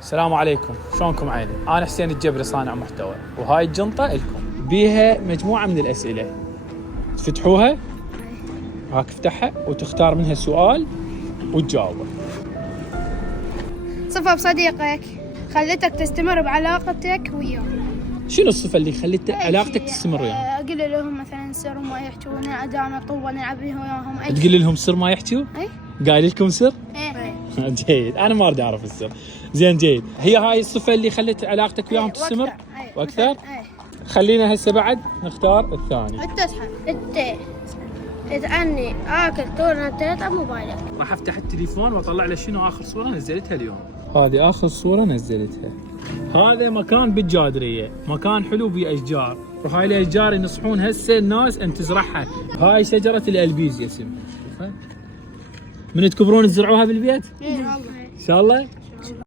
السلام عليكم، شلونكم عيني؟ أنا حسين الجبري صانع محتوى، وهاي الجنطة لكم بيها مجموعة من الأسئلة تفتحوها، هاك افتحها وتختار منها سؤال وتجاوبه. صفة بصديقك خلتك تستمر بعلاقتك وياه. شنو الصفة اللي خلت علاقتك تستمر وياهم؟ أقول لهم مثلا سر ما يحجون أدام طول نلعب وياهم. تقول لهم سر ما يحكوا؟ أي. قايل لكم سر؟ إيه. جيد، أنا ما أريد أعرف السر. زين جيد، هي هاي الصفة اللي خلت علاقتك وياهم تستمر؟ وأكثر؟ خلينا هسه بعد نختار الثاني. تعني آكل طول نتيت موبايلك. راح افتح التليفون واطلع له شنو اخر صوره نزلتها اليوم. هذه اخر صوره نزلتها. هذا مكان بالجادريه، مكان حلو بيه اشجار، وهاي الاشجار ينصحون هسه الناس ان تزرعها. هاي شجره الالبيز اسم. من تكبرون تزرعوها بالبيت؟ ان شاء الله.